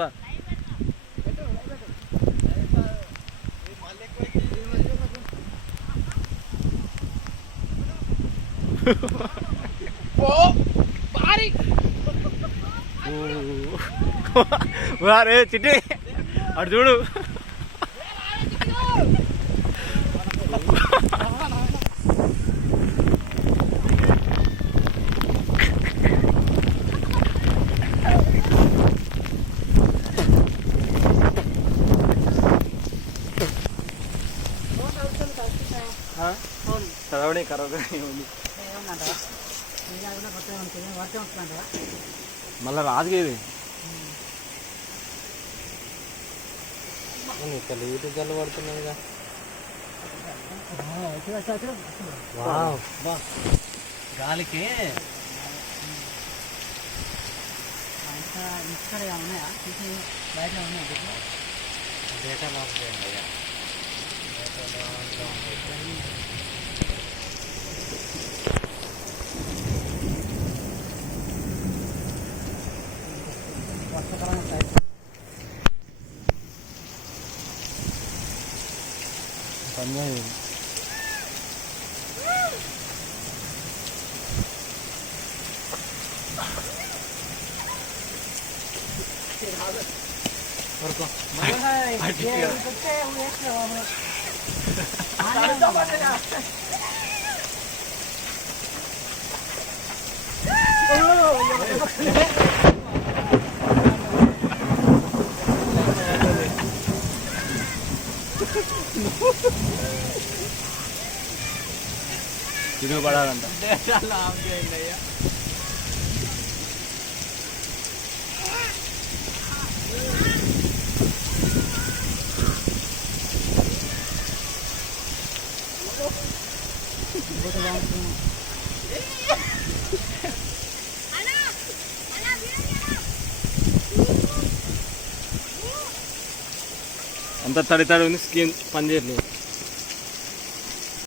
పెడతా. రే చిట్టి అటు చూడు. చదవని కరవ మళ్ళా రాదుగా ఇది. ఇక్కడ యూట్యూబ్ జల్లు పడుతున్నాయిగా. గాలికి ఇక్కడ ఉన్నాయా బయట ఉన్నాయి డేటా లాస్ చేయండి అయ్యా. పని తిరుగు పడాలంట. అంత తడి తడి ఉంది, స్కిన్ పని చేయట్లేదు.